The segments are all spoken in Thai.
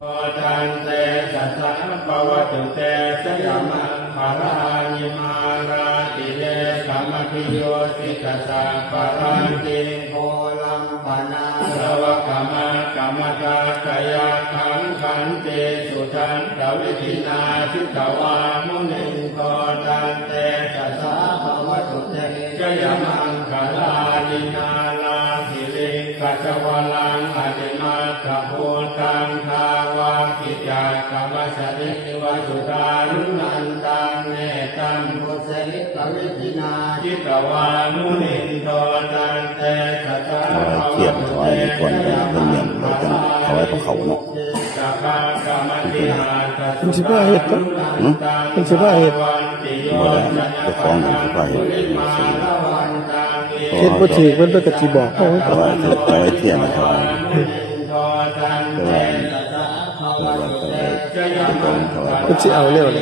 จันเตสัสสะปวัตุเตสยามังคารานิมาราติเลสามัคคิโยสิกสะปะรังกิโพลัมปนาสวะกามะกามตาตยาขังขันเตสุทันตวิธินาทิตวามุนิโกจันเตสัสสะปวัตุเตสยามังคารานินาราติเลกัจวาลังอติมาตะโพตังทาวากิจากรรมสริวสุตานุนันตังเนตัมพุทธลิกวิธินาจิตวามุนิโตตันเตสัจจาเทียบถวายก่อนเป็นเมียนเราจะถวายพระเขาเนาะเป็นสิบห้าเฮ็ดครับเป็นสิบห้าเฮ็ดบ่ได้จะฟ้องเป็นสิบห้าเฮ็ดเฮ็ดบ่ถือมันก็สิบอกเขาถวายเทียนถวายมันสิเอาแนวใด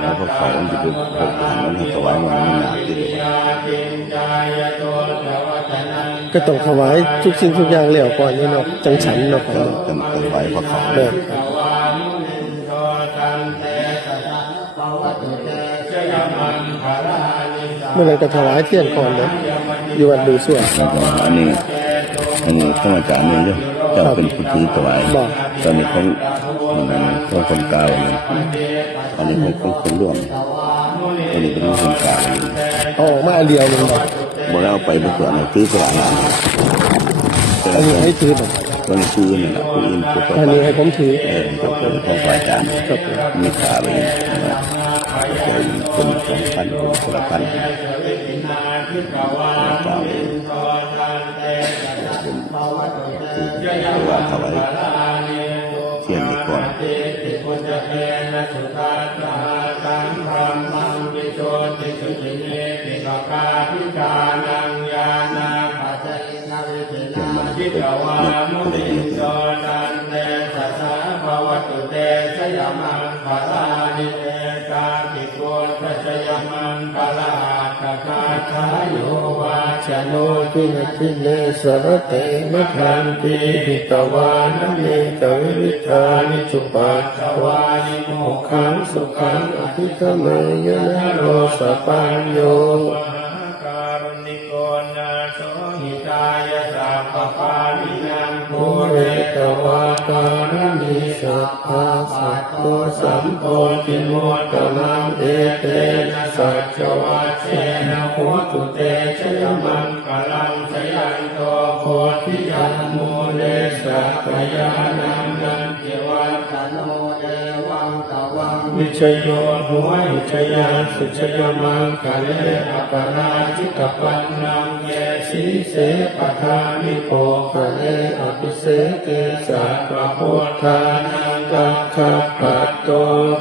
แล้วพวกเขามันจะเป็นพวกทางนั้นให้ถวายมันไม่หนักติดก็ต้องถวายทุกสิ่งทุกอย่างแล้วก่อนนี่เนาะจังฉันเนาะครับจะถวายพวกเขาแบบเมื่อไรก็ถวายเทียนก่อนนะอยู่วัดดูส่วนอันนี้ท่านอาจารย์เนี่ยเจ้าเป็นผู้ถือถวายตอนนี้เขาคนกลางอันนี้เขาคนร่วมอันนี้เป็นคนกลางเอาออกมาอันเดียวนึงบอกแล้วไปประกวดถือถวายอันนี้ให้ถือแบบตอนนี้คือนี่แหละผู้อินผู้อันนี้ให้ผมถือกับของอาจารย์มีขาไปเป็น2,000คนละพันอาจารย์คือว่าถวายเทียนดีกว่าจิตวามุนิโสตันเตสัสสะภวัตุเตชยมังคารานิเตกาภิกขุทัชยมังคาราตถาคาโยวาชโนทินัทิเนสรเตมะทันติหิตวานเมตวิธานิจุปัสสวานิโมขังสุขังอภิธเมยนะโรสปัญโยปาลินังโพเรตวาการณิสัพพะสัตโตสัมโพธิโมตนังเอเตนะสัจจวัชเชนะโหตุเตชยมังคลังชยันโตโพธิยามูเลสัพยานังนันเทวัตโนเอวังตวังวิชโยหัวหิชยาสุชยมังคะเลอปราชิตปันนังเยสีเสปทานิโกคะเลอภิเสเกสะปะโพธานังกัคขปัตโต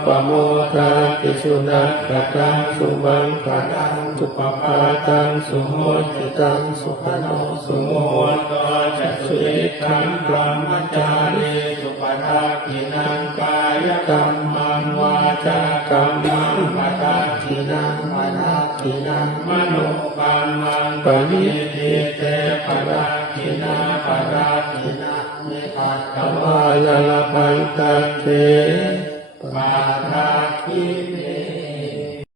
ปโมทาติสุนัขตังสุบังคตังสุปปาตังสุโหติตังสุขโนสุโมโตจักสุอิทังปรมจารีสุปทากินังกายกรรมังวาจากรรมังปทากินังมนากินังมโนกรรมังปณิทิเตปรากินาปรากินาเมปัตตวายละพันตเตปาทาคิ